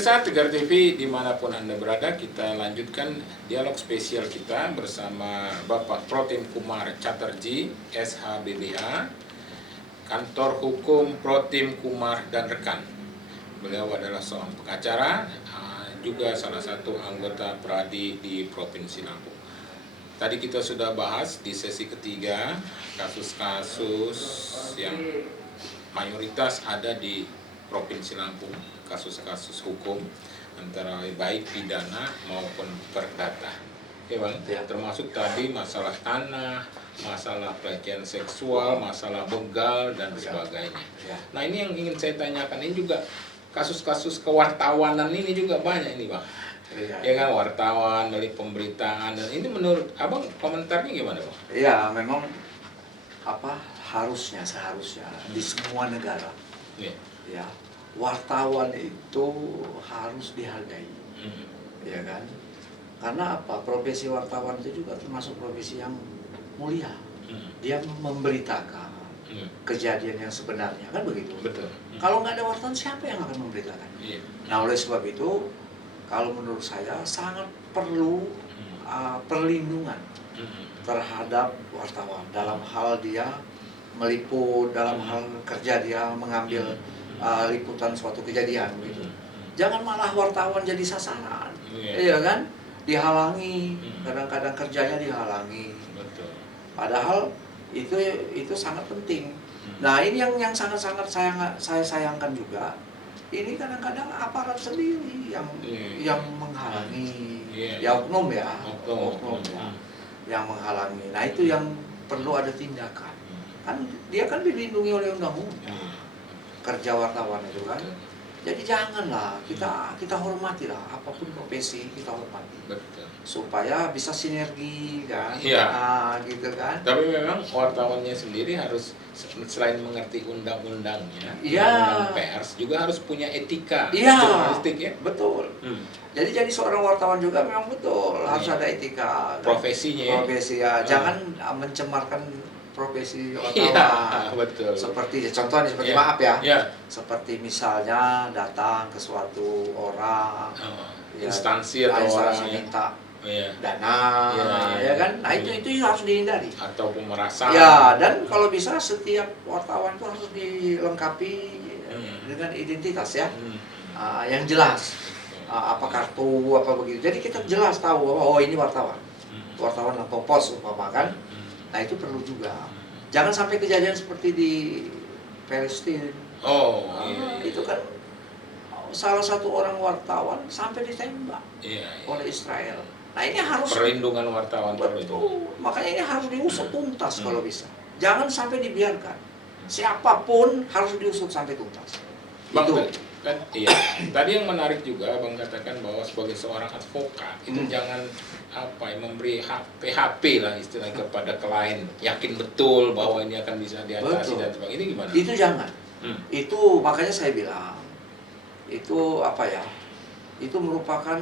Pemirsa Tegar TV dimanapun Anda berada, kita lanjutkan dialog spesial kita bersama Bapak Protim Kumar Chatterjee, SHBBA, Kantor Hukum Protim Kumar dan rekan. Beliau adalah seorang pengacara, juga salah satu anggota Pradi di Provinsi Lampung. Tadi kita sudah bahas di sesi ketiga kasus-kasus yang mayoritas ada di Provinsi Lampung, kasus-kasus hukum antara baik pidana maupun perdata. Ya Bang, termasuk tadi masalah tanah, masalah pelecehan seksual, masalah begal dan sebagainya. Nah ini yang ingin saya tanyakan, ini juga kasus-kasus kewartawanan ini juga banyak ini Bang. Ya kan, wartawan, melalui pemberitaan, dan ini menurut Abang komentarnya gimana Bang? Ya memang seharusnya di semua negara ya wartawan itu harus dihargai, ya kan? Karena profesi wartawan itu juga termasuk profesi yang mulia. Dia memberitakan kejadian yang sebenarnya, kan begitu? Betul. Kalau nggak ada wartawan, siapa yang akan memberitakan? Nah, oleh sebab itu, kalau menurut saya sangat perlu perlindungan terhadap wartawan dalam hal dia meliput, dalam hal kerja dia mengambil liputan suatu kejadian gitu. Jangan malah wartawan jadi sasaran, iya kan? Dihalangi, kadang-kadang kerjanya dihalangi. Padahal itu sangat penting. Nah ini yang sangat-sangat saya sayangkan juga. Ini kadang-kadang aparat sendiri yang menghalangi, ya oknum ya, yang menghalangi. Nah itu yang perlu ada tindakan. Kan dia kan dilindungi oleh undang-undang, kerja wartawan itu kan. Jadi janganlah, kita hormatilah apapun profesi, kita hormati. Betul. Supaya bisa sinergi kan. Gitu kan. Tapi memang wartawannya sendiri harus selain mengerti undang-undangnya, undang pers juga harus punya etika jurnalistik ya. Betul. Jadi seorang wartawan juga memang betul harus ada etika. Profesinya. Profesi ya. Jangan mencemarkan profesi wartawan. Betul. Seperti contohnya seperti maaf ya. Seperti misalnya datang ke suatu orang, instansi atau orang yang minta dana, ya kan? Nah itu harus dihindari. Atau pemerasan. Ya, dan kalau bisa setiap wartawan itu harus dilengkapi dengan identitas ya, yang jelas. Apa kartu, apa begitu. Jadi kita jelas tahu bahwa oh ini wartawan Lampung Pos umpama kan. Nah itu perlu juga. Jangan sampai kejadian seperti di Palestina. Itu kan salah satu orang wartawan sampai ditembak oleh Israel. Nah ini harus perlindungan wartawan. Betul. Makanya ini harus diusut tuntas kalau bisa. Jangan sampai dibiarkan. Siapapun harus diusut sampai tuntas. Bang, kan tadi yang menarik juga Bang katakan bahwa sebagai seorang advokat itu jangan memberi PHP lah istilahnya kepada klien, yakin betul bahwa ini akan bisa diatasi dan sebagainya. Ini gimana? Itu jangan. Itu makanya saya bilang itu itu merupakan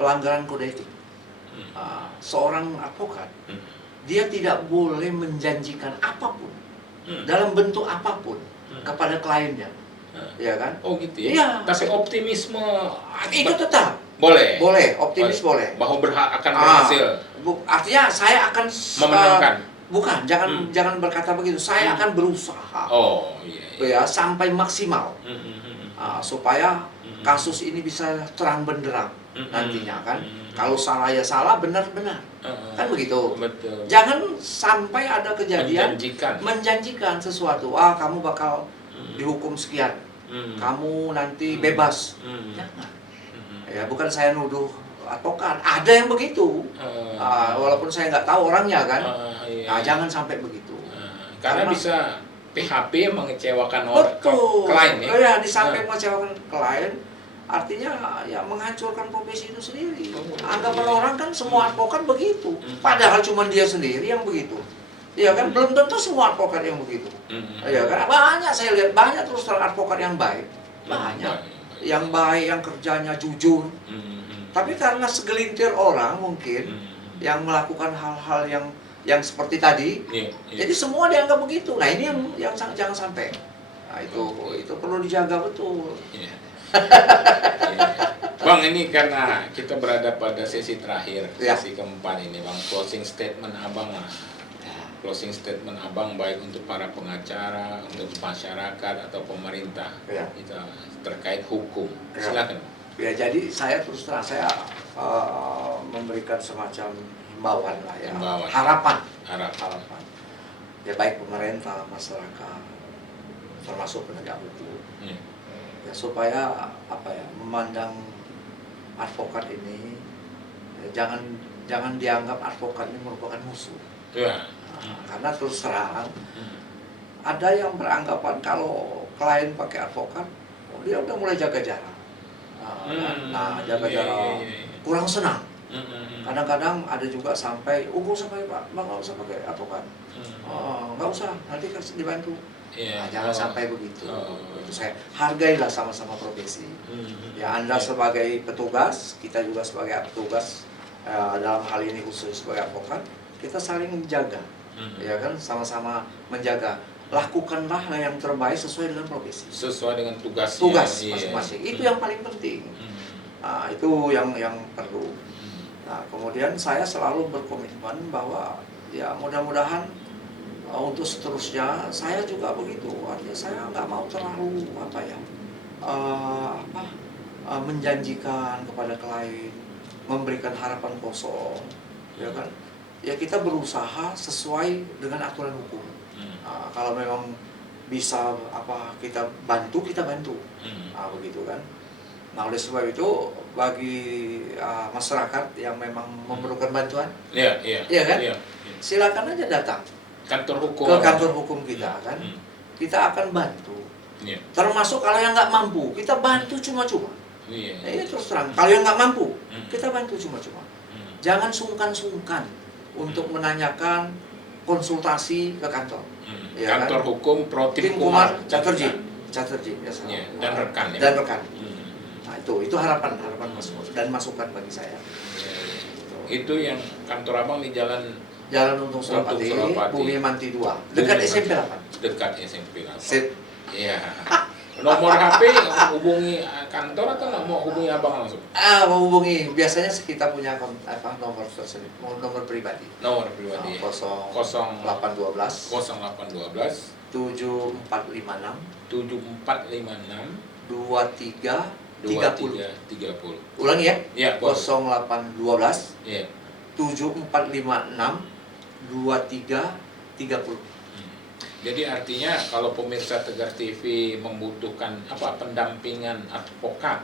pelanggaran kode etik. Seorang advokat dia tidak boleh menjanjikan apapun dalam bentuk apapun kepada kliennya, ya kan? Oh gitu ya? Tapi optimisme itu tetap boleh, optimis boleh. Bahwa akan berhasil. Artinya saya akan memenangkan. Bukan, jangan berkata begitu. Saya akan berusaha. Ya sampai maksimal. Supaya kasus ini bisa terang benderang nantinya kan. Kalau salah ya salah, benar-benar. Kan begitu. Betul. Jangan sampai ada kejadian menjanjikan sesuatu. Kamu bakal dihukum sekian. Kamu nanti bebas. Jangan. Ya bukan saya nuduh advokat. Ada yang begitu. Walaupun saya nggak tahu orangnya kan. Jangan sampai begitu. Karena bisa PHP mengecewakan orang klien ya. Di samping mengecewakan klien, artinya ya menghancurkan profesi itu sendiri. Anggapan orang kan semua advokat begitu. Padahal cuma dia sendiri yang begitu. Ya kan belum tentu semua advokat yang begitu. Ya kan banyak saya lihat banyak terus terang advokat yang baik. Banyak. Yang baik, yang kerjanya jujur. Tapi karena segelintir orang mungkin yang melakukan hal-hal yang seperti tadi, jadi semua dianggap begitu. Nah ini yang jangan sampai Nah, itu perlu dijaga betul. Iya. Iya. Bang, ini karena kita berada pada sesi terakhir, Ya. sesi keempat ini, Bang. Closing statement Abang lah. Closing statement Abang baik untuk para pengacara, untuk masyarakat atau pemerintah, Ya. kita terkait hukum. Ya. Silakan. Ya, jadi saya terus terang saya memberikan semacam himbauan lah ya, Himbauan. harapan. Ya baik pemerintah, masyarakat, termasuk penegak hukum. Ya, supaya memandang advokat ini jangan dianggap advokat ini merupakan musuh. Ya. Karena terus terang ada yang beranggapan kalau klien pakai advokat, dia udah mulai jaga jarak. Jaga jarak kurang senang. Kadang-kadang ada juga sampai, nggak usah pakai advokat, nggak usah, nanti kasih dibantu. Jangan sampai begitu. Itu saya hargailah sama-sama profesi. Ya, Anda sebagai petugas, kita juga sebagai petugas, dalam hal ini khusus sebagai advokat, kita saling menjaga, ya kan, sama-sama menjaga. Lakukanlah yang terbaik sesuai dengan profesi, sesuai dengan tugas masing-masing. Itu yang paling penting. Itu yang perlu. Nah, kemudian saya selalu berkomitmen bahwa ya mudah-mudahan untuk seterusnya saya juga begitu. Artinya saya nggak mau terlalu menjanjikan kepada klien, memberikan harapan kosong, ya kan? Ya kita berusaha sesuai dengan aturan hukum. Kalau memang bisa kita bantu, begitu kan. Nah, oleh sebab itu bagi masyarakat yang memang memerlukan bantuan, iya kan, silakan aja datang kantor hukum ke kantor hukum kita kan. Kita akan bantu. Termasuk kalau yang nggak mampu, kita bantu cuma-cuma. Terus terang, kalau yang nggak mampu, kita bantu cuma-cuma. Jangan sungkan-sungkan untuk menanyakan konsultasi ke kantor. Kantor kan? hukum Protim Kumar Chatterjee biasanya. Dan rekan. Nah, itu harapan masukan bagi saya. Itu yang kantor Abang di Jalan Untung Surapati, Bumi Manti 2, dekat SMP 8. Dekat SMP 8. Sip. Iya. Nomor HP hubungi kantor atau mau hubungi Abang langsung? Mau hubungi, biasanya kita punya nomor tersebut, nomor pribadi. Nomor pribadi. 0812 7456 2330. Ulangi ya? Iya, 0812 7456 2330. Jadi artinya kalau pemirsa Tegar TV membutuhkan pendampingan advokat,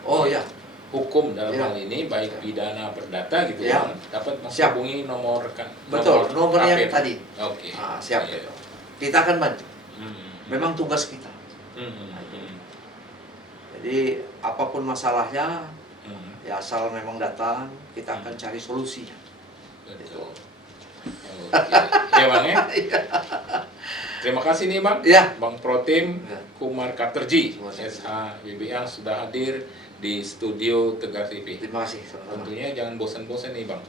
hukum dalam hal ini baik pidana perdata gitu kan, dapat menghubungi nomor nomor yang tadi. Oke. Siap. Kita akan bantu. Memang tugas kita. Jadi apapun masalahnya, ya asal memang datang, kita akan cari solusinya. Betul. Ya Bang ya. Terima kasih nih Bang. Bang Protim Kumar Chatterjee SHBBA sudah hadir di studio Tegar TV. Terima kasih. Tentunya jangan bosan-bosan nih Bang.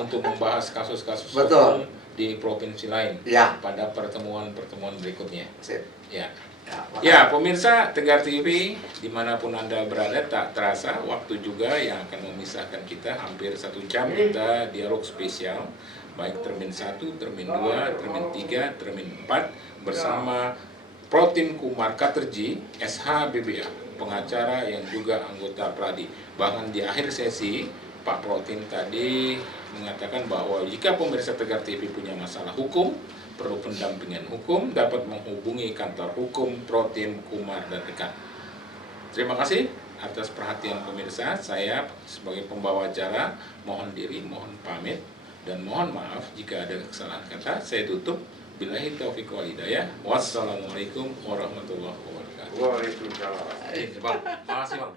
Untuk membahas kasus-kasus hukum di provinsi lain pada pertemuan-pertemuan berikutnya. Ya, pemirsa Tegar TV, dimanapun Anda berada, tak terasa waktu juga yang akan memisahkan kita hampir 1 jam kita dialog spesial, baik Termin 1, Termin 2, Termin 3, Termin 4, bersama Protim Kumar Chatterjee, SHBBA, pengacara yang juga anggota Pradi. Bahkan di akhir sesi, Pak Protim tadi mengatakan bahwa jika pemirsa Tegar TV punya masalah hukum, perlu pendampingan hukum, dapat menghubungi kantor hukum Protim Kumar dan rekan. Terima kasih atas perhatian pemirsa. Saya sebagai pembawa acara mohon diri, mohon pamit, dan mohon maaf jika ada kesalahan kata. Saya tutup. Billahi taufiq wal hidayah. Wassalamualaikum warahmatullahi wabarakatuh. Waalaikumsalam. Bang, makasih Bang.